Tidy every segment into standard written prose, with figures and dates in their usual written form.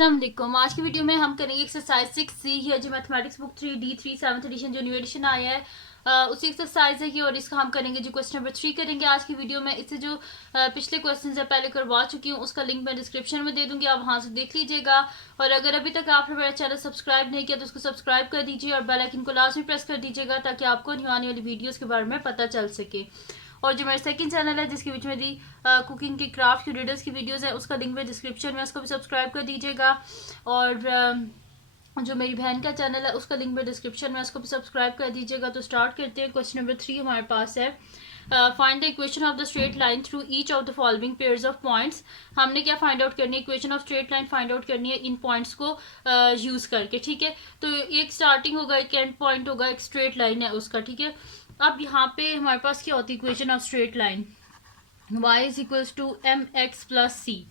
अस्सलाम वालेकुम। आज की वीडियो में हम करेंगे एक्सरसाइज 6C। ये जो mathematics book 3D3 7th edition जो न्यू एडिशन आया है उसी एक्सरसाइज है ये, और इसका हम करेंगे जो क्वेश्चन नंबर 3 करेंगे आज की वीडियो में। इससे जो पिछले क्वेश्चन है पहले करवा चुकी हूँ, उसका लिंक मैं डिस्क्रिप्शन में दे दूंगी, आप वहाँ से देख लीजिएगा। और अगर अभी तक आपने मेरा चैनल सब्सक्राइब नहीं किया तो उसको सब्सक्राइब कर दीजिए और बेल आइकन को लाजमी प्रेस कर दीजिएगा ताकि आपको न्यू आने वाली वीडियोज़ के बारे में पता चल सके। और जो मेरा सेकंड चैनल है जिसके बीच में मेरी कुकिंग की, क्राफ्ट की, रीडर्स की वीडियोस है, उसका लिंक भी डिस्क्रिप्शन में, उसको भी सब्सक्राइब कर दीजिएगा। और जो मेरी बहन का चैनल है उसका लिंक भी डिस्क्रिप्शन में, उसको भी सब्सक्राइब कर दीजिएगा। तो स्टार्ट करते हैं। क्वेश्चन नंबर 3 हमारे पास है, find the equation of the straight line through each of the following pairs of points. हमने क्या फाइंड आउट करनी है? Equation of straight line find out करनी है इन पॉइंट्स को यूज करके। ठीक है, तो एक स्टार्टिंग होगा, एक एंड पॉइंट होगा, एक स्ट्रेट लाइन है उसका। ठीक है, अब यहाँ पे हमारे पास क्या होती है equation of straight line? y is equals to M x plus c.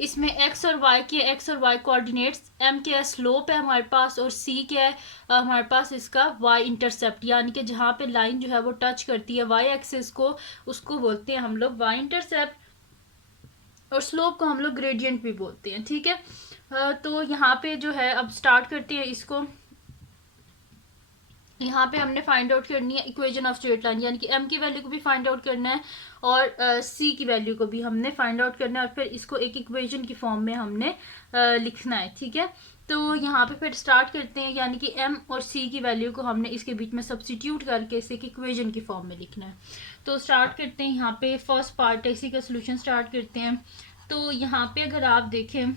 इसमें x और y के, x और y कोऑर्डिनेट्स, m क्या है स्लोप है हमारे पास, और c क्या है हमारे पास इसका y इंटरसेप्ट, यानी कि जहाँ पे लाइन जो है वो टच करती है y एक्सिस को, उसको बोलते हैं हम लोग y इंटरसेप्ट, और स्लोप को हम लोग ग्रेडियंट भी बोलते हैं। ठीक है, तो यहाँ पे जो है अब स्टार्ट करते हैं इसको। यहाँ पे हमने फाइंड आउट करनी है इक्वेशन ऑफ स्ट्रेट लाइन, यानी कि m की वैल्यू को भी फाइंड आउट करना है और c की वैल्यू को भी हमने फाइंड आउट करना है, और फिर इसको एक इक्वेशन की फॉर्म में हमने लिखना है। ठीक है, तो यहाँ पे फिर स्टार्ट करते हैं, यानी कि m और c की वैल्यू को हमने इसके बीच में सब्सटीट्यूट करके इसे एक इक्वेशन की फॉर्म में लिखना है। तो स्टार्ट करते हैं। यहाँ पे फर्स्ट पार्ट है, इसी का सोल्यूशन स्टार्ट करते हैं। तो यहाँ पे अगर आप देखें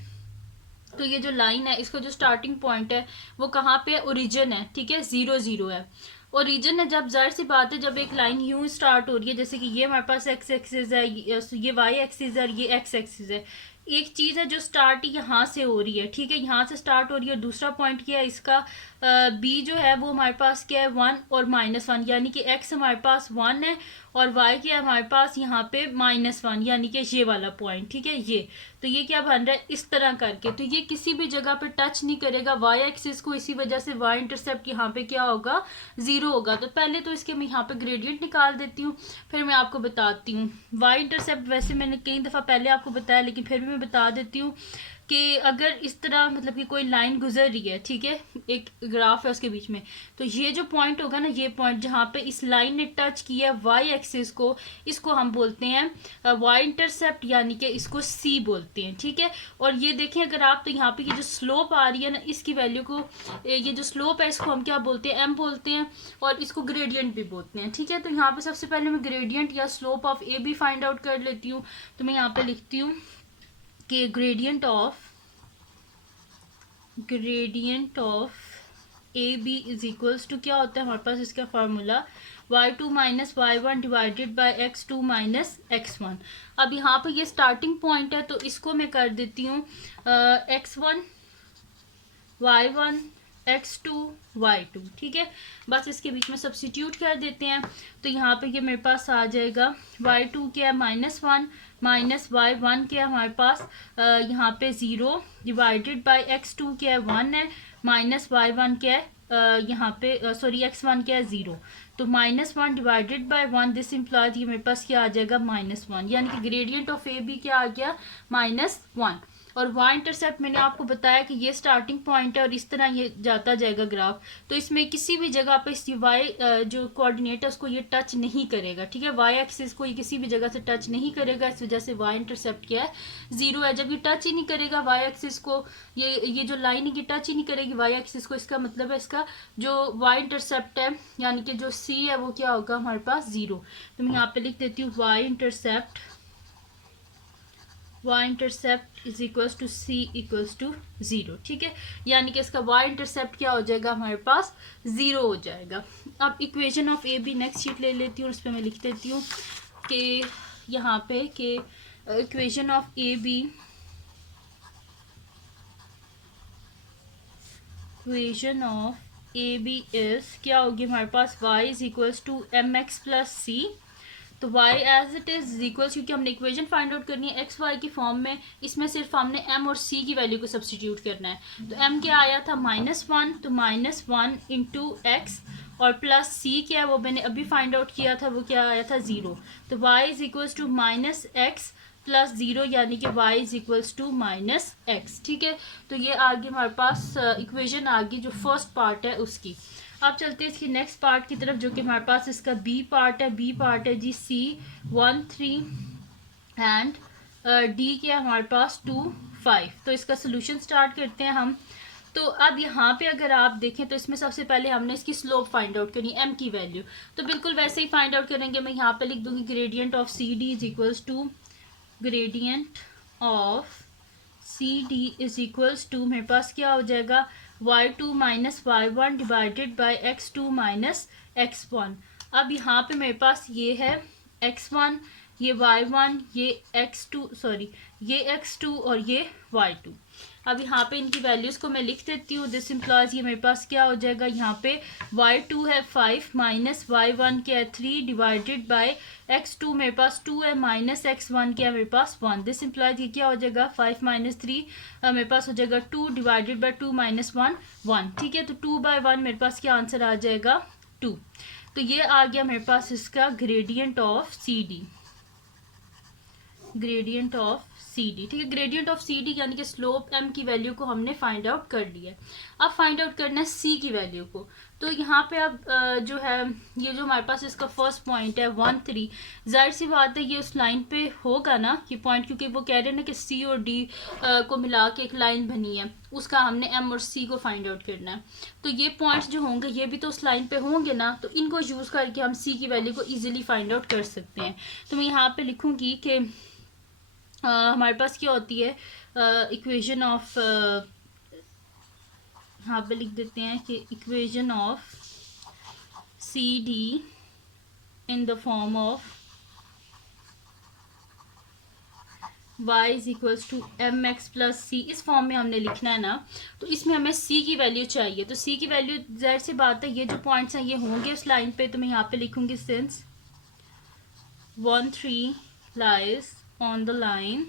तो ये जो लाइन है, इसका जो स्टार्टिंग पॉइंट है वो कहाँ पे है? ओरिजिन है। ठीक है, 0 0 है ओरिजिन है। जब जाहिर सी बात है जब एक लाइन यूं स्टार्ट हो रही है, जैसे कि ये हमारे पास एक्स एक्सिस है, ये वाई एक्सिस है और ये एक्स एक्सिस है। एक चीज़ है जो स्टार्ट यहाँ से हो रही है। ठीक है, यहाँ से स्टार्ट हो रही है। दूसरा पॉइंट क्या है इसका? बी जो है वो हमारे पास क्या है? 1 और -1, यानी कि एक्स हमारे पास 1 है और वाई क्या है हमारे पास यहाँ पे -1, यानी कि ये वाला पॉइंट। ठीक है, ये तो ये क्या बन रहा है इस तरह करके, तो ये किसी भी जगह पे टच नहीं करेगा वाई एक्सिस को, इसी वजह से वाई इंटरसेप्ट यहाँ पे क्या होगा? 0 होगा। तो पहले तो इसके मैं यहाँ पे ग्रेडियंट निकाल देती हूँ, फिर मैं आपको बताती हूँ। वाई इंटरसेप्ट वैसे मैंने कई दफ़ा पहले आपको बताया, लेकिन फिर भी मैं बता देती हूँ कि अगर इस तरह मतलब कि कोई लाइन गुजर रही है, ठीक है, एक ग्राफ है उसके बीच में, तो ये जो पॉइंट होगा ना, ये पॉइंट जहाँ पे इस लाइन ने टच किया वाई एक्सिस को, इसको हम बोलते हैं वाई इंटरसेप्ट, यानी कि इसको सी बोलते हैं। ठीक है, और ये देखें अगर आप, तो यहाँ पे ये जो स्लोप आ रही है ना, इसकी वैल्यू को, ये जो स्लोप है इसको हम क्या बोलते हैं? एम बोलते हैं, और इसको ग्रेडियंट भी बोलते हैं। ठीक है, तो यहाँ पे सबसे पहले मैं ग्रेडियंट या slope of A B find out कर लेती हूँ। तो मैं यहाँ पे लिखती हूँ कि gradient of A B is equals to क्या होता है हमारे पास इसका formula? y2 minus y1 divided by x2 minus x1। अब यहाँ पे ये स्टार्टिंग पॉइंट है, तो इसको मैं कर देती हूँ x1 y1 x2 y2। ठीक है, बस इसके बीच में सब्सटीट्यूट कर देते हैं। तो यहाँ पे ये मेरे पास आ जाएगा y2 क्या है -1 माइनस y1 क्या है हमारे पास यहाँ पे 0 डिवाइडेड बाई x2 क्या है 1 है, माइनस y1 क्या है यहाँ पे सॉरी x1 क्या है 0। तो -1 डिवाइडेड बाई 1, दिस इम्प्लॉयज ये मेरे पास क्या आ जाएगा? -1, यानी कि ग्रेडियंट ऑफ ए बी क्या आ गया? -1। और वाई इंटरसेप्ट मैंने आपको बताया कि ये स्टार्टिंग पॉइंट है और इस तरह ये जाता जाएगा ग्राफ, तो इसमें किसी भी जगह पे इस वाई जो कोऑर्डिनेट है उसको ये टच नहीं करेगा। ठीक है, वाई एक्सिस को ये किसी भी जगह से टच नहीं करेगा, इस वजह से वाई इंटरसेप्ट क्या है? 0 है। जब ये टच ही नहीं करेगा वाई एक्सिस को, ये जो लाइन है ये टच ही नहीं करेगी वाई एक्सिस को, इसका मतलब है इसका जो वाई इंटरसेप्ट है यानी कि जो सी है वो क्या होगा हमारे पास? 0। तो मैं यहाँ पे लिख देती हूँ y intercept is equals to c equals to 0। ठीक है, यानी कि इसका y इंटरसेप्ट क्या हो जाएगा हमारे पास? 0 हो जाएगा। अब equation of A B next sheet ले लेती हूँ, उस पर मैं लिख देती हूँ कि यहाँ पे कि equation of A B is क्या होगी हमारे पास? y is equals to M x plus c. तो y as it is equals, क्योंकि हमने इक्वेशन फाइंड आउट करनी है एक्स वाई की फॉर्म में, इसमें सिर्फ हमने m और c की वैल्यू को सब्सटीट्यूट करना है। तो m क्या आया था? -1, तो -1 इंटू एक्स, और प्लस c क्या है वो मैंने अभी फाइंड आउट किया था, वो क्या आया था? 0। तो y is equals to -x plus 0 यानी कि y is equals to minus x. ठीक है, तो ये आ गई हमारे पास इक्वेशन आ गई जो फर्स्ट पार्ट है उसकी। अब चलते हैं इसकी नेक्स्ट पार्ट की तरफ जो कि हमारे पास इसका बी पार्ट है। बी पार्ट है जी C1 3 एंड डी क्या है हमारे पास 2 5। तो इसका सोल्यूशन स्टार्ट करते हैं हम। तो अब यहाँ पे अगर आप देखें तो इसमें सबसे पहले हमने इसकी स्लोप फाइंड आउट करनी, एम की वैल्यू। तो बिल्कुल वैसे ही फाइंड आउट करेंगे। मैं यहाँ पे लिख दूंगी gradient of C D is equals to gradient of C D is equals to मेरे पास क्या हो जाएगा y2 minus y1 divided by x2 minus x1। अब यहाँ पे मेरे पास ये है x1, ये y1, ये x2 सॉरी ये x2 और ये y2। अब यहाँ पे इनकी वैल्यूज़ को मैं लिख देती हूँ। दिस इम्प्लॉज ये मेरे पास क्या हो जाएगा, यहाँ पे y2 है 5 माइनस y1 क्या है 3 डिवाइडेड बाय x2 मेरे पास 2 है माइनस x1 क्या है मेरे पास 1। दिस इम्प्लॉज ये क्या हो जाएगा 5 माइनस 3 मेरे पास हो जाएगा 2 डिवाइडेड बाय 2 माइनस 1 1। ठीक है, तो 2 बाय 1 मेरे पास क्या आंसर आ जाएगा 2। तो ये आ गया मेरे पास इसका gradient of C D, gradient of C D. ठीक है, ग्रेडियंट ऑफ सी डी यानी कि स्लोप एम की वैल्यू को हमने फाइंड आउट कर लिया है। अब फाइंड आउट करना है सी की वैल्यू को। तो यहाँ पे अब जो है ये जो हमारे पास इसका फर्स्ट पॉइंट है 1 3, जाहिर सी बात है ये उस लाइन पे होगा ना कि पॉइंट, क्योंकि वो कह रहे हैं ना कि सी और डी को मिला के एक लाइन बनी है, उसका हमने एम और सी को फाइंड आउट करना है। तो ये पॉइंट्स जो होंगे ये भी तो उस लाइन पे होंगे ना, तो इनको यूज़ करके हम सी की वैल्यू को ईजिली फाइंड आउट कर सकते हैं। तो मैं यहाँ पे लिखूँगी कि हमारे पास क्या होती है इक्वेशन ऑफ, यहाँ पे लिख देते हैं कि equation of C D in the form of y is equals to M x plus c. इस फॉर्म में हमने लिखना है ना, तो इसमें हमें c की वैल्यू चाहिए। तो c की वैल्यू जाहिर सी बात है ये जो पॉइंट्स हैं ये होंगे उस लाइन पे। तो मैं यहाँ पे लिखूंगी since 1 3 lies on the line.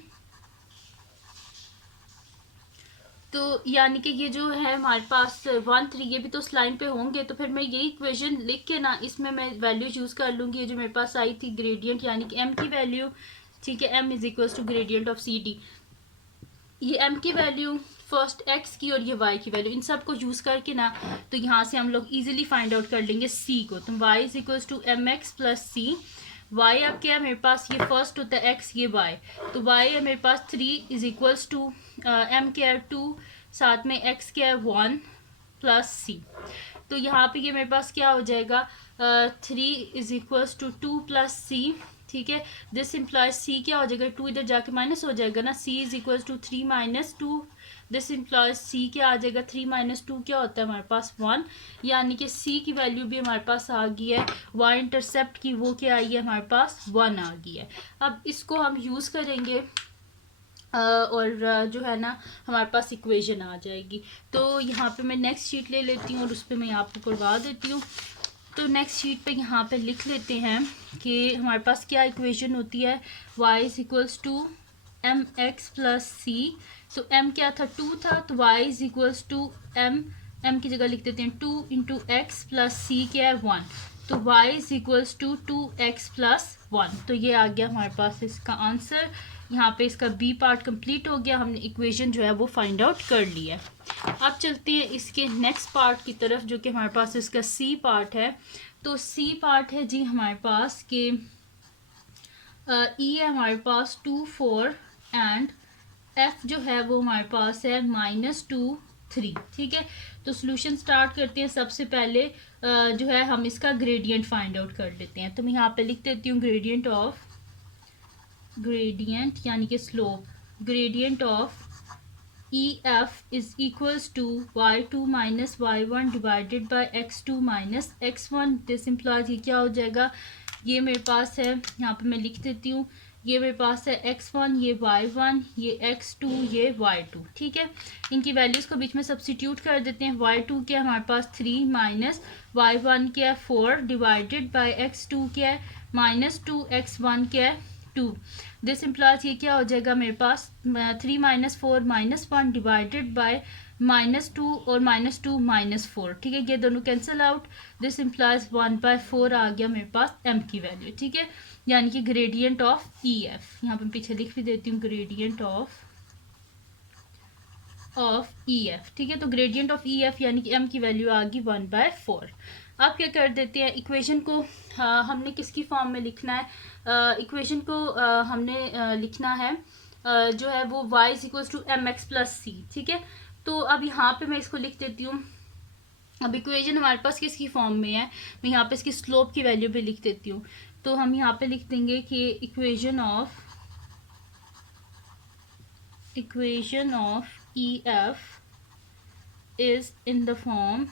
तो यानी कि ये जो है हमारे पास 1 3 ये भी तो उस लाइन पे होंगे। तो फिर मैं यही इक्वेशन लिख के ना इसमें मैं वैल्यू यूज़ कर लूँगी। ये जो मेरे पास आई थी ग्रेडियंट यानी कि m की वैल्यू। ठीक है, m is equals to gradient of C D. ये m की वैल्यू फर्स्ट x की और ये y की वैल्यू, इन सब को यूज़ करके ना तो यहाँ से हम लोग ईजिली फाइंड आउट कर लेंगे c को। तो y is equals to M x plus C. y अब क्या है मेरे पास, ये फर्स्ट होता है x, ये y। तो y है मेरे पास 3 इज इक्वल्स टू m क्या है 2, साथ में x क्या है 1 प्लस c। तो यहाँ पे ये मेरे पास क्या हो जाएगा 3 is equals to 2 plus c। ठीक है, दिस इम्प्लाइज c क्या हो जाएगा 2 इधर जाके माइनस हो जाएगा ना, c is equals to 3 minus 2। This implies c क्या आ जाएगा 3 माइनस 2 क्या होता है हमारे पास 1। यानी कि c की वैल्यू भी हमारे पास आ गई है, y इंटरसेप्ट की वो क्या आई है हमारे पास 1 आ गई है। अब इसको हम यूज़ करेंगे और जो है ना हमारे पास इक्वेशन आ जाएगी। तो यहाँ पे मैं नेक्स्ट शीट ले लेती हूँ और उस पर मैं आपको करवा देती हूँ। तो नेक्स्ट शीट पे यहाँ पे लिख लेते हैं कि हमारे पास क्या इक्वेशन होती है, y is equals to M x plus c. तो m क्या था 2 था, तो y is equals to m की जगह लिख देते हैं 2 इंटू एक्स प्लस सी क्या है 1। तो y is equals to 2x plus 1। तो ये आ गया हमारे पास इसका आंसर। यहाँ पे इसका बी पार्ट कंप्लीट हो गया, हमने इक्वेशन जो है वो फाइंड आउट कर लिया है। अब चलते हैं इसके नेक्स्ट पार्ट की तरफ जो कि हमारे पास इसका सी पार्ट है। तो सी पार्ट है जी हमारे पास कि ई है हमारे पास 2 4 एंड एफ जो है वो हमारे पास है -2 3। ठीक है, तो सोल्यूशन स्टार्ट करते हैं। सबसे पहले जो है हम इसका ग्रेडियंट फाइंड आउट कर लेते हैं। तो मैं यहाँ पे लिख देती हूँ ग्रेडियंट ऑफ, ग्रेडियंट यानी कि slope, gradient of E F is equals to y2 minus y1 divided by x2 minus x1। This implies ये क्या हो जाएगा, ये मेरे पास है यहाँ पे मैं लिख देती हूँ, ये मेरे पास है x1, ये y1, ये x2, ये y2। ठीक है, इनकी वैल्यूज़ को बीच में सब्सिट्यूट कर देते हैं। y2 क्या है हमारे पास 3 माइनस y1 क्या है 4 डिवाइडेड बाय x2 क्या है -2 x1 क्या है 2। दिस इम्प्लाइज ये क्या हो जाएगा मेरे पास 3 माइनस 4 माइनस 1 डिवाइडेड बाय -2 और -2 -4। ठीक है, ये दोनों कैंसिल आउट। दिस इम्प्लाइज 1/4 आ गया मेरे पास m की वैल्यू। ठीक है, यानी कि ग्रेडियंट ऑफ ई एफ, यहाँ पे पीछे लिख भी देती हूँ ग्रेडियंट ऑफ ई एफ, ठीक है। तो ग्रेडियंट ऑफ ई एफ यानी कि एम की वैल्यू आ गई 1/4। अब क्या कर देते हैं, इक्वेशन को हमने किसकी फॉर्म में लिखना है, इक्वेशन को हमने लिखना है जो है वो y is equals to M x plus c, ठीक है। तो अब यहाँ पे मैं इसको लिख देती हूँ। अब इक्वेशन हमारे पास किसकी फॉर्म में है, मैं यहाँ पे इसकी स्लोप की वैल्यू भी लिख देती हूँ। तो हम यहाँ पे लिख देंगे कि equation of E F is in the form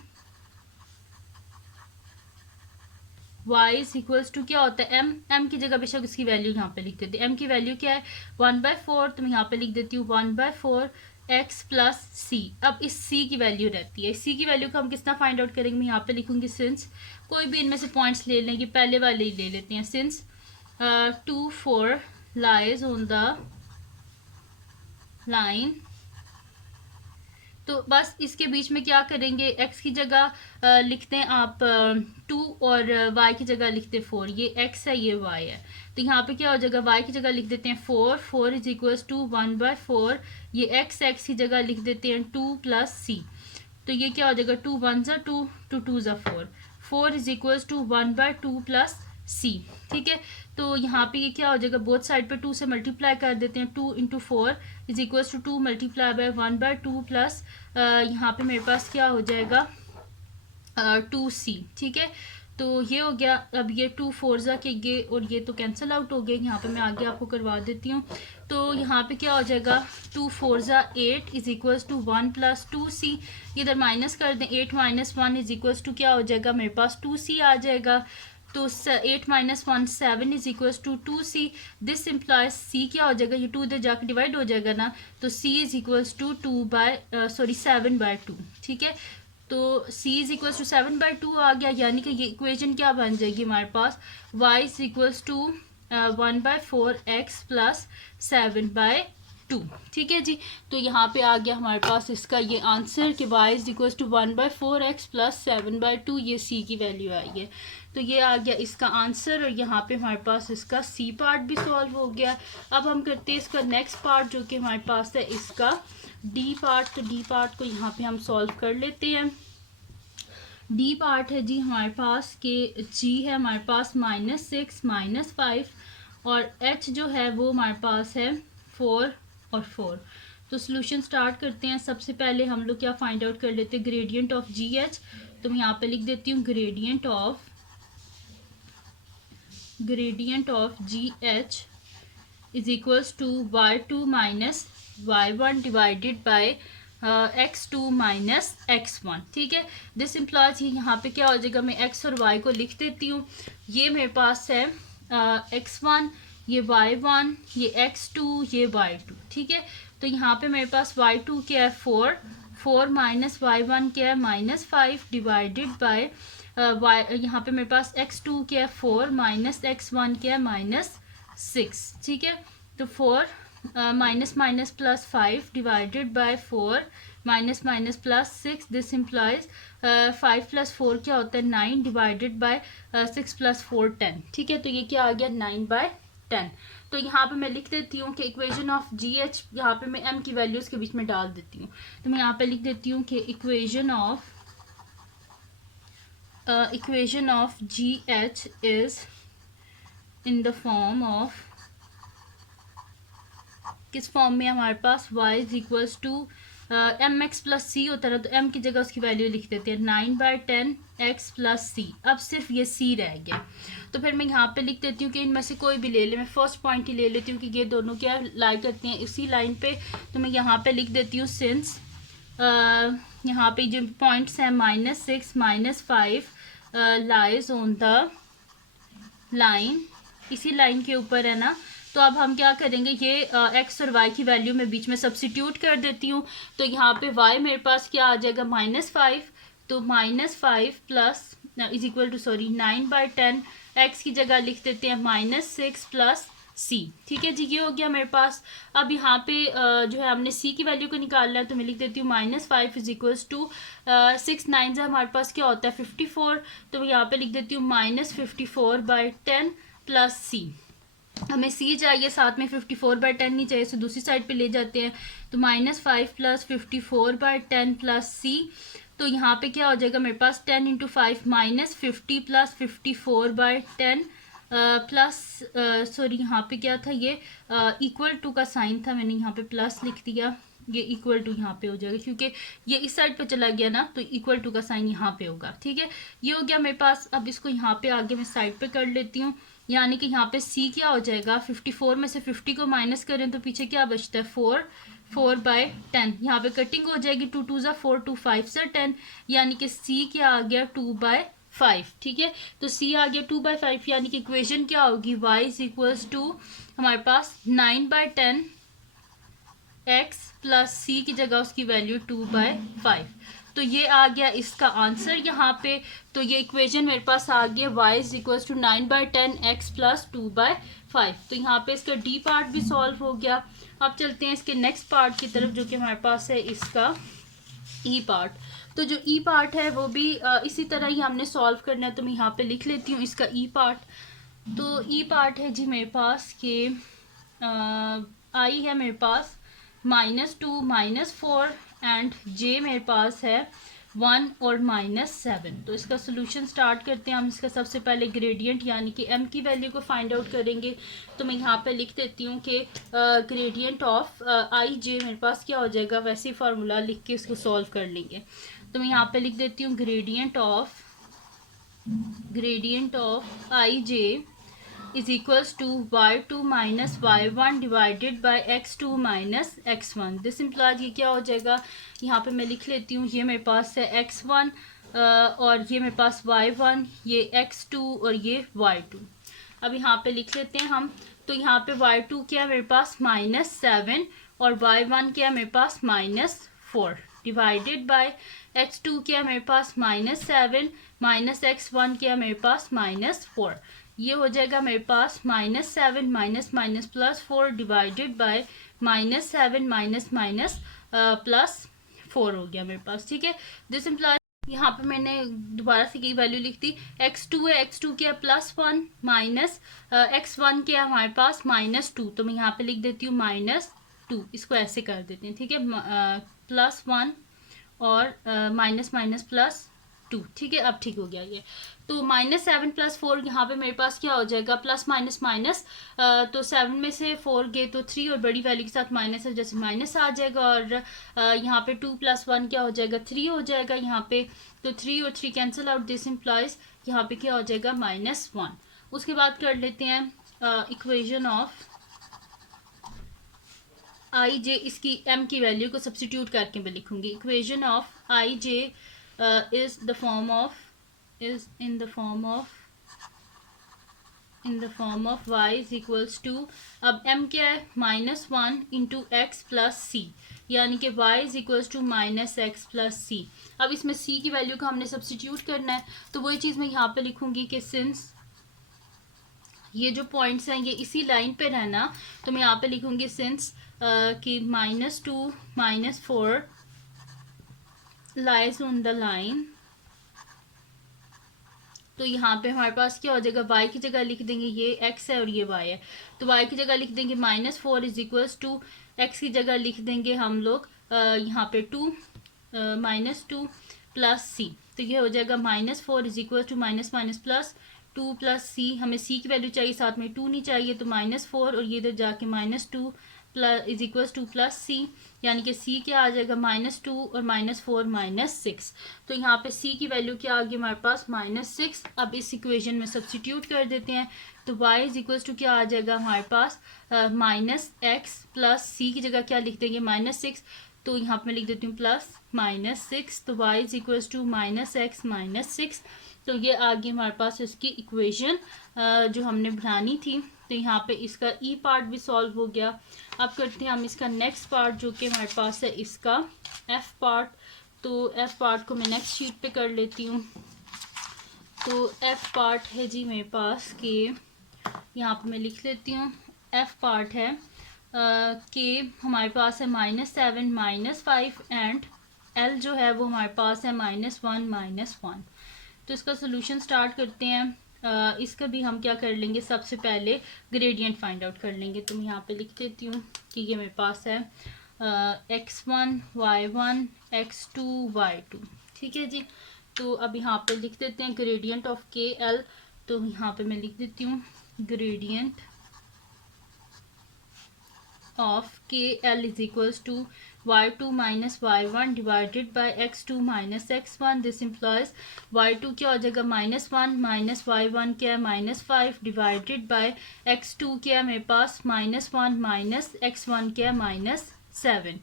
y is equals to क्या होता है m की जगह बेशक इसकी वैल्यू यहाँ पे लिख देती है। m की वैल्यू क्या है 1/4, तो मैं यहाँ पे लिख देती हूँ 1/4 x प्लस सी। अब इस c की वैल्यू रहती है, इस c की वैल्यू को हम किस तरह फाइंड आउट करेंगे, मैं यहाँ पे लिखूंगी सिंस, कोई भी इनमें से पॉइंट्स ले लेंगे, पहले वाले ही ले लेते हैं, since 2 4 lies on the line. तो बस इसके बीच में क्या करेंगे, x की जगह लिखते हैं आप 2 और y की जगह लिखते हैं 4, ये x है ये y है। तो यहाँ पे क्या हो जाएगा, y की जगह लिख देते हैं 4, 4 इज इक्वल्स टू 1/4, ये x की जगह लिख देते हैं 2 प्लस सी। तो ये क्या हो जाएगा 2 1 ज़ा 2, 2 2 ज़ा 4, 4 is equals to 1/2 plus c, ठीक है। तो यहाँ पे ये क्या हो जाएगा, बोथ साइड पे 2 से मल्टीप्लाई कर देते हैं, 2 into 4 is equals to 2 multiply by 1/2 plus यहाँ पे मेरे पास क्या हो जाएगा 2c, ठीक है। तो ये हो गया। अब ये 2 4 ज़ा के ये और ये तो कैंसिल आउट हो गए, यहाँ पे मैं आगे आपको करवा देती हूँ। तो यहाँ पे क्या हो जाएगा 2 4 ज़ा 8 is equals to 1 plus 2c, इधर माइनस कर दें, 8 माइनस 1 इज इक्वल्स टू क्या हो जाएगा, मेरे पास 2c आ जाएगा। तो 8 minus 1 7 is equals to 2c, this implies c क्या हो जाएगा, ये 2 इधर जाकर डिवाइड हो जाएगा ना, तो c इज इक्वल्स टू 7/2, ठीक है। तो c इज इक्वल्स टू 7/2 आ गया, यानी कि ये इक्वेशन क्या बन जाएगी हमारे पास, y is equals to 1/4 x plus 7/2, ठीक है जी। तो यहाँ पे आ गया हमारे पास इसका ये आंसर कि y is equals to 1/4 x plus 7/2, ये c की वैल्यू आई है। तो ये आ गया इसका आंसर, और यहाँ पे हमारे पास इसका सी पार्ट भी सॉल्व हो गया। अब हम करते हैं इसका नेक्स्ट पार्ट जो कि हमारे पास है इसका डी पार्ट। तो डी पार्ट को यहाँ पे हम सॉल्व कर लेते हैं। डी पार्ट है जी हमारे पास के जी है हमारे पास -6 -5 और एच जो है वो हमारे पास है 4 और 4। तो सोल्यूशन स्टार्ट करते हैं। सबसे पहले हम लोग क्या फाइंड आउट कर लेते हैं, ग्रेडियंट ऑफ जी एच। तो मैं यहाँ पे लिख देती हूँ gradient of G H is equals to y2 minus y1 divided by x2 minus x1, ठीक है। दिस इम्प्लॉज यहाँ पे क्या हो जाएगा, मैं x और y को लिख देती हूँ। ये मेरे पास है x1, ये y1, ये x2, ये y2, ठीक है। तो यहाँ पे मेरे पास y2 क्या है 4 माइनस y1 क्या है -5 डिवाइडेड बाय यहाँ पे मेरे पास x2 क्या है 4 माइनस x1 क्या है -6, ठीक है। तो 4 minus minus plus 5 divided by 4 minus minus plus 6, this implies 5 plus 4 क्या होता है 9 डिवाइडेड बाय 6 प्लस 4 10, ठीक है। तो ये क्या आ गया 9/10। तो यहाँ पे मैं लिख देती हूँ कि इक्वेशन ऑफ जी एच, यहाँ पे मैं m की वैल्यूज़ के बीच में डाल देती हूँ। तो मैं यहाँ पे लिख देती हूँ कि equation of G H is in the form of, किस फॉर्म में हमारे पास y is equals to M x plus c होता है, तो m की जगह उसकी वैल्यू लिख देते हैं 9/10 x प्लस सी। अब सिर्फ ये c रह गया, तो फिर मैं यहाँ पे लिख देती हूँ कि इनमें से कोई भी ले ले। मैं फर्स्ट पॉइंट ही ले लेती हूँ कि ये दोनों क्या लाई करती हैं इसी लाइन पे। तो मैं यहाँ पे लिख देती हूँ सिंस यहाँ पे जो पॉइंट्स हैं -6 -5 लाइज ऑन द लाइन, इसी लाइन के ऊपर है ना। तो अब हम क्या करेंगे, ये x और y की वैल्यू में बीच में सब्सिट्यूट कर देती हूँ। तो यहाँ पे y मेरे पास क्या आ जाएगा -5, तो -5 plus is equal to 9/10, x की जगह लिख देते हैं -6 प्लस c, ठीक है जी। ये हो गया मेरे पास। अब यहाँ पे जो है हमने c की वैल्यू को निकालना है, तो मैं लिख देती हूँ -5 इज इक्वल्स टू 6 9 हमारे पास क्या होता है 54, तो मैं यहाँ पे लिख देती हूँ -54/10 प्लस c, हमें सी चाहिए, साथ में 54/10 नहीं चाहिए, तो दूसरी साइड पे ले जाते हैं। तो -5 + 54/10 + सी, तो यहाँ पे क्या हो जाएगा मेरे पास 10 × 5 -50 + 54/10 प्लस, सॉरी यहाँ पे क्या था, ये इक्वल टू का साइन था, मैंने यहाँ पे प्लस लिख दिया, ये इक्वल टू यहाँ पे हो जाएगा क्योंकि ये इस साइड पे चला गया ना, तो इक्वल टू का साइन यहाँ पे होगा। ठीक है, ये हो गया मेरे पास। अब इसको यहाँ पे आगे मैं साइड पे कर लेती हूँ, यानी कि यहाँ पे सी क्या हो जाएगा, 54 में से 50 को माइनस करें तो पीछे क्या बचता है 4/10। यहाँ पे कटिंग हो जाएगी, 2 2 = 4, 2 5 = 10, यानी कि सी क्या आ गया 2/5। ठीक है, तो सी आ गया 2/5, यानी कि इक्वेशन क्या होगी, y = हमारे पास 9/10 x प्लस सी की जगह उसकी वैल्यू 2/5। तो ये आ गया इसका आंसर यहाँ पे। तो ये इक्वेशन मेरे पास आ गया y = 9/10 x प्लस 2/5। तो यहाँ पे इसका डी पार्ट भी सॉल्व हो गया। अब चलते हैं इसके नेक्स्ट पार्ट की तरफ, जो कि हमारे पास है इसका ई पार्ट। तो जो ई पार्ट है वो भी इसी तरह ही हमने सॉल्व करना है, तो मैं यहाँ पे लिख लेती हूँ इसका ई पार्ट। तो ई पार्ट है जी मेरे पास के आई है मेरे पास -2 -4 एंड जे मेरे पास है 1 और -7। तो इसका सोल्यूशन स्टार्ट करते हैं हम। इसका सबसे पहले ग्रेडियंट यानी कि m की वैल्यू को फाइंड आउट करेंगे। तो मैं यहाँ पे लिख देती हूँ कि ग्रेडियंट ऑफ आई जे मेरे पास क्या हो जाएगा, वैसे ही फार्मूला लिख के उसको सॉल्व कर लेंगे। तो मैं यहाँ पे लिख देती हूँ gradient of I J is equals to y2 minus y1 divided by x2 minus x1। This implies ये क्या हो जाएगा, यहाँ पे मैं लिख लेती हूँ, ये मेरे पास है x1 और ये मेरे पास y1, ये x2 और ये y2। अब यहाँ पे लिख लेते हैं हम। तो यहाँ पे y2 क्या है मेरे पास -7 और y1 क्या है मेरे पास -4 डिवाइडेड बाय x2 क्या है मेरे पास -7 माइनस x1 क्या है मेरे पास -4। ये हो जाएगा मेरे पास -7 minus minus +4 divided by -7 minus minus +4 हो गया मेरे पास। ठीक है, दिस इम्प्लाइज यहाँ पे मैंने दोबारा से की वैल्यू लिख दी। x2 है, x2 क्या +1 माइनस x1 क्या हमारे पास -2। तो मैं यहाँ पे लिख देती हूँ -2, इसको ऐसे कर देते हैं। ठीक है, +1 और माइनस माइनस +2। ठीक है, अब ठीक हो गया ये। तो -7 + 4 यहाँ पे मेरे पास क्या हो जाएगा, प्लस माइनस माइनस, तो 7 में से 4 गए तो 3 और बड़ी वैल्यू के साथ माइनस है, जैसे माइनस आ जाएगा। और यहाँ पे 2 + 1 क्या हो जाएगा 3 हो जाएगा यहाँ पे। तो 3 और 3 कैंसिल आउट, दिस इम्प्लाइज यहाँ पे क्या हो जाएगा -1। उसके बाद कर लेते हैं इक्वेशन ऑफ आई जे, इसकी एम की वैल्यू को सब्सटीट्यूट करके मैं लिखूंगी। Equation of I J is the form of in the form of y is equals to, अब m क्या है -1 इंटू एक्स प्लस सी, यानी कि y is equals to -x plus c. अब इसमें c की वैल्यू को हमने सब्सटीट्यूट करना है, तो वही चीज़ मैं यहाँ पे लिखूंगी कि सिंस ये जो पॉइंट्स हैं ये इसी लाइन पे रहना, तो मैं यहाँ पे लिखूंगी सिंस कि -2 -4 लाइज ऑन द लाइन। तो यहाँ पे हमारे पास क्या हो जाएगा, y की जगह लिख देंगे, ये x है और ये y है, तो y की जगह लिख देंगे -4 इज इक्वल्स टू, x की जगह लिख देंगे हम लोग यहाँ पे 2 -2 प्लस c। तो ये हो जाएगा -4 is equal to minus minus +2 plus c। हमें c की वैल्यू चाहिए, साथ में 2 नहीं चाहिए, तो -4 और ये इधर जाके -2 इज इक्वल्स टू प्लस सी, यानी कि सी क्या आ जाएगा -2 और -4 -6। तो यहाँ पे सी की वैल्यू क्या आ गई हमारे पास -6। अब इस इक्वेशन में सब्सटीट्यूट कर देते हैं, तो y इज इक्वल्स टू क्या आ जाएगा हमारे पास -x प्लस सी की जगह क्या लिख देंगे -6, तो यहाँ पे मैं लिख देती हूँ +-6। तो y is equals to -x -6। तो ये आ गई हमारे पास इसकी इक्वेशन जो हमने बनानी थी। तो यहाँ पे इसका ई पार्ट भी सॉल्व हो गया। अब करते हैं हम इसका नेक्स्ट पार्ट, जो कि हमारे पास है इसका एफ पार्ट। तो एफ पार्ट को मैं नेक्स्ट शीट पे कर लेती हूँ। तो एफ पार्ट है जी मेरे पास कि यहाँ पे मैं लिख लेती हूँ, एफ पार्ट है कि हमारे पास है -7 -5 एंड एल जो है वो हमारे पास है -1 -1। तो इसका सोल्यूशन स्टार्ट करते हैं। इसका भी हम क्या कर लेंगे, सबसे पहले ग्रेडियंट फाइंड आउट कर लेंगे। तो मैं यहाँ पे लिख देती हूँ कि ये मेरे पास है x1 y1 x2 y2, ठीक है जी। तो अब यहाँ पे लिख देते हैं ग्रेडियंट ऑफ के एल। तो यहाँ पे मैं लिख देती हूँ gradient of KL is equals to y2 minus y1 divided by x2 minus x1. This implies y2 क्या हो जाएगा -1 minus y1 क्या है -5 divided by x2 क्या है मेरे पास -1 minus x1 क्या है -7।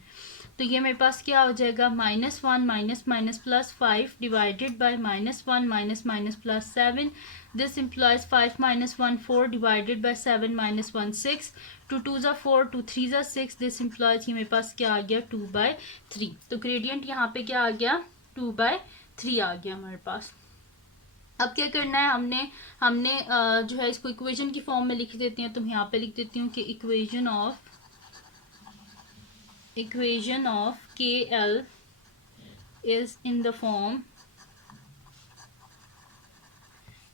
तो ये मेरे पास क्या हो जाएगा -1 minus minus +5 divided by -1 minus minus +7। This employees 5 minus 1 4 divided by 7 minus 1 6। 2 2 ज़ा 4 2 3 ज़ा 6। दिस इम्प्लॉयज ये मेरे पास क्या आ गया 2/3। तो ग्रेडियंट यहाँ पे क्या आ गया 2/3 आ गया हमारे पास। अब क्या करना है, हमने जो है इसको इक्वेशन की फॉर्म में लिख देते हैं। तो मैं यहाँ पे लिख देती हूँ कि equation of KL is in the form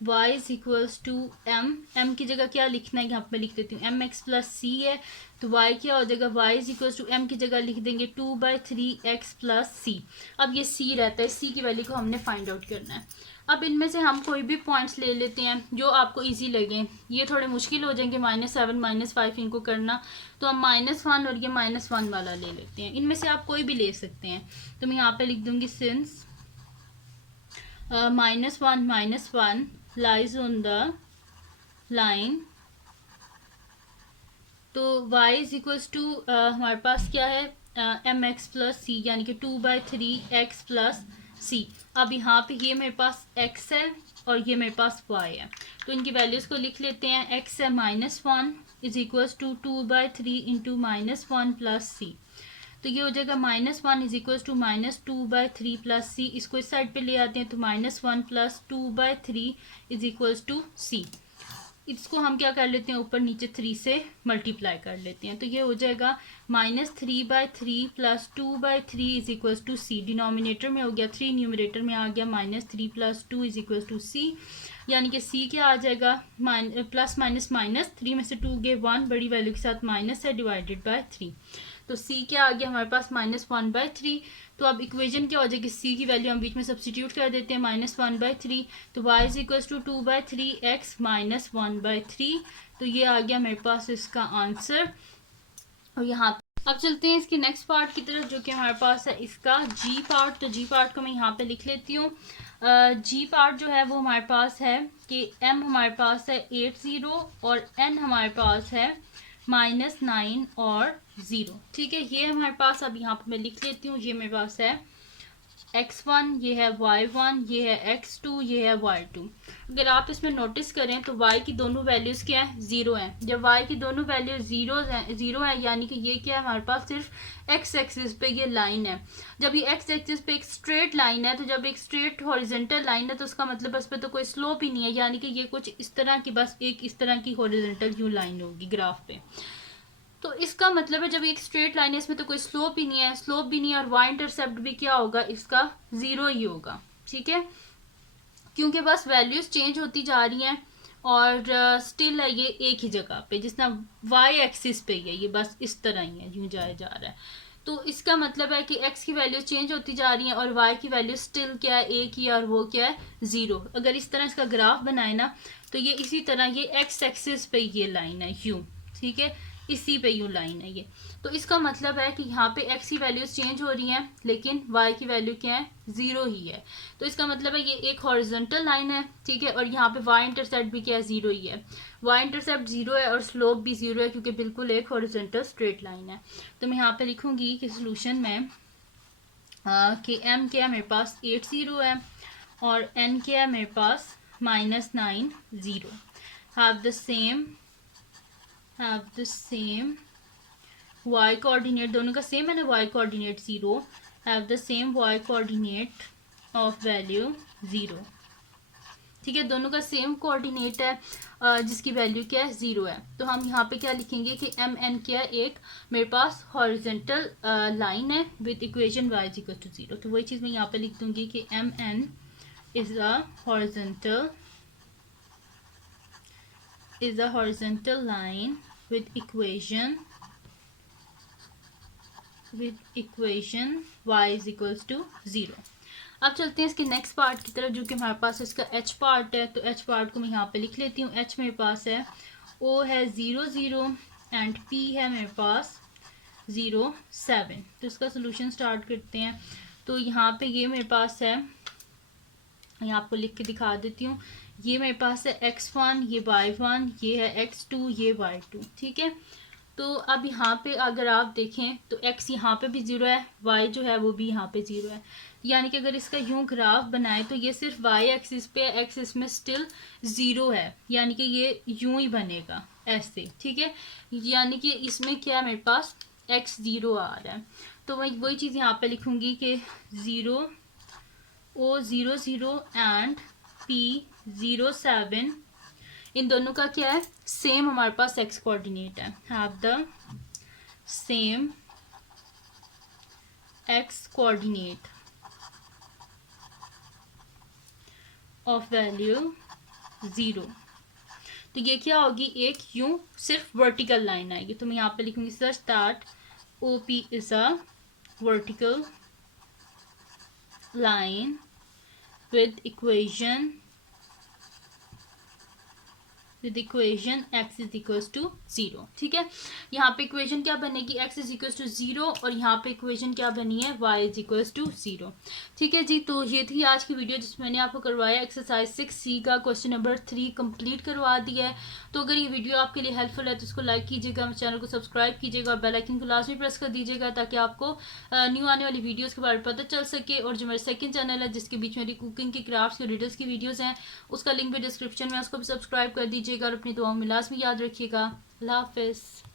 y is equals to m की जगह क्या लिखना है, यहाँ पे लिख देती हूँ mx प्लस c है। तो y क्या हो जाएगा, y is equals to m की जगह लिख देंगे 2/3x प्लस c। अब ये c रहता है, c की वैल्यू को हमने फाइंड आउट करना है। अब इनमें से हम कोई भी पॉइंट्स ले लेते हैं जो आपको इजी लगे। ये थोड़े मुश्किल हो जाएंगे -7 -5 इनको करना, तो हम -1 और ये -1 वाला ले लेते हैं। इनमें से आप कोई भी ले सकते हैं। तो मैं यहाँ पे लिख दूंगी since -1 lies on the line, तो y इज इक्वल्स टू हमारे पास क्या है mx प्लस सी, यानी कि 2/3x प्लस सी। अब यहाँ पे ये मेरे पास x है और ये मेरे पास y है, तो इनकी वैल्यूज़ को लिख लेते हैं। x है -1 is equals to 2/3 into -1 plus c. तो ये हो जाएगा -1 is equals to -2/3 plus c. इसको इस साइड पे ले आते हैं, तो -1 plus 2/3 is equals to c. इसको हम क्या कर लेते हैं, ऊपर नीचे 3 से मल्टीप्लाई कर लेते हैं। तो ये हो जाएगा -3/3 plus 2/3 is equals to C. Denominator में हो गया 3, न्यूमरेटर में आ गया -3 plus 2 is equals to C. यानी कि सी क्या आ जाएगा, प्लस माइनस माइनस, 3 में से 2 गए 1, बड़ी वैल्यू के साथ माइनस है, डिवाइडेड बाय 3। तो सी क्या आ गया हमारे पास -1/3। तो अब इक्वेशन क्या हो जाएगी, सी की वैल्यू हम बीच में सब्सटीट्यूट कर देते हैं -1/3। तो y is equal to 2/3x -1/3। तो ये आ गया मेरे पास इसका आंसर। और यहाँ अब चलते हैं इसके नेक्स्ट पार्ट की तरफ, जो कि हमारे पास है इसका जी पार्ट। तो जी पार्ट को मैं यहाँ पे लिख लेती हूँ। जी पार्ट जो है वो हमारे पास है कि m हमारे पास है 80 और n हमारे पास है -9 और 0, ठीक है। ये हमारे पास, अब यहाँ पे मैं लिख लेती हूँ, ये मेरे पास है x1, ये है y1, ये है x2, ये है y2। अगर आप इसमें नोटिस करें तो y की दोनों वैल्यूज़ क्या है, 0 है। जब y की दोनों वैल्यू 0 है यानी कि ये क्या है हमारे पास सिर्फ x एक्सिस पे ये लाइन है। जब ये x एक्सिस पे एक स्ट्रेट लाइन है, तो जब एक स्ट्रेट हॉरिजेंटल लाइन है तो उसका मतलब इस पर तो कोई स्लोप ही नहीं है, यानी कि ये कुछ इस तरह की, बस एक इस तरह की हॉरिजेंटल यूँ लाइन होगी ग्राफ पे। तो इसका मतलब है जब एक स्ट्रेट लाइन है, इसमें तो कोई स्लोप ही नहीं है, स्लोप भी नहीं है, और वाई इंटरसेप्ट भी क्या होगा, इसका 0 ही होगा, ठीक है। क्योंकि बस वैल्यूज चेंज होती जा रही हैं और स्टिल है ये एक ही जगह पे, जिस तरह वाई एक्सिस पे ही है, ये बस इस तरह ही है, यूं जाया जा रहा है। तो इसका मतलब है कि x की वैल्यू चेंज होती जा रही है और y की वैल्यू स्टिल क्या है, एक ही, और वो क्या है 0। अगर इस तरह इसका ग्राफ बनाए ना, तो ये इसी तरह ये x एक्सिस पे ये लाइन है यूं, ठीक है, इसी पे यूं लाइन है ये। तो इसका मतलब है कि यहाँ पे x की वैल्यूज चेंज हो रही हैं लेकिन y की वैल्यू क्या है, 0 ही है। तो इसका मतलब है ये एक हॉरिजॉन्टल लाइन है, ठीक है, और यहाँ पे y इंटरसेप्ट भी क्या है, 0 ही है। y इंटरसेप्ट 0 है और स्लोप भी 0 है, क्योंकि बिल्कुल एक हॉरिजॉन्टल स्ट्रेट लाइन है। तो मैं यहाँ पे लिखूंगी कि सोल्यूशन में कि m क्या है मेरे पास 80 है और n क्या है मेरे पास -9 0 have the same y coordinate, दोनों का सेम है ना, y coordinate 0, have the same y coordinate of value 0, ठीक है, दोनों का सेम कोऑर्डिनेट है जिसकी वैल्यू क्या है, 0 है। तो हम यहाँ पे क्या लिखेंगे कि एम एन क्या है, एक मेरे पास हॉरिजेंटल लाइन है with equation y equal to 0। तो वही चीज़ मैं यहाँ पे लिख दूंगी कि M N is a horizontal is a horizontal line with equation y is equals to 0. अब चलते हैं इसके नेक्स्ट पार्ट की तरफ, जो कि हमारे पास इसका एच पार्ट है. तो एच पार्ट को मैं यहाँ पे लिख लेती हूँ. एच मेरे पास है, ओ है 0 0 एंड पी है मेरे पास 0 7. तो इसका सोल्यूशन स्टार्ट करते हैं. तो यहाँ पे ये मेरे पास है, मैं आपको लिख के दिखा देती हूँ. ये मेरे पास है x1, ये y1, ये है x2, ये y2. ठीक है. तो अब यहाँ पे अगर आप देखें तो x यहाँ पे भी 0 है, y जो है वो भी यहाँ पे 0 है. यानी कि अगर इसका यूं ग्राफ बनाए तो ये सिर्फ y एक्सिस पे, x इसमें स्टिल 0 है. यानी कि ये यूं ही बनेगा ऐसे. ठीक है. यानी कि इसमें क्या मेरे पास x 0 आ रहा है. तो मैं वही चीज़ यहाँ पे लिखूँगी कि 0 O 0 0 एंड P 0 7, इन दोनों का क्या है, सेम हमारे पास x कोऑर्डिनेट है. Have the same x coordinate of value 0. तो ये क्या होगी, एक यूं सिर्फ वर्टिकल लाइन आएगी. तो मैं यहाँ पे लिखूंगी such that OP is a vertical line with equation x is equals to 0. ठीक है. यहाँ पे इक्वेशन क्या बनेगी, x is equals to 0, और यहाँ पे इक्वेशन क्या बनी है, y is equals to 0. ठीक है जी. तो ये थी आज की वीडियो जिसमें मैंने आपको करवाया एक्सरसाइज 6C का क्वेश्चन नंबर 3 कंप्लीट करवा दिया है. तो अगर ये वीडियो आपके लिए हेल्पफुल है तो इसको लाइक कीजिएगा, चैनल को सब्सक्राइब कीजिएगा और बेल आइकन को लाजमी प्रेस कर दीजिएगा ताकि आपको न्यू आने वाली वीडियोज़ के बारे में पता चल सके. और जो मेरा सेकंड चैनल है जिसके बीच मेरी कुकिंग की, क्राफ्ट्स की, रिडल्स की वीडियोज़ हैं, उसका लिंक भी डिस्क्रिप्शन में, उसको भी सब्सक्राइब कर दीजिएगा और अपनी दुआओं में लाजमी याद रखिएगा. अल्लाह हाफिज़.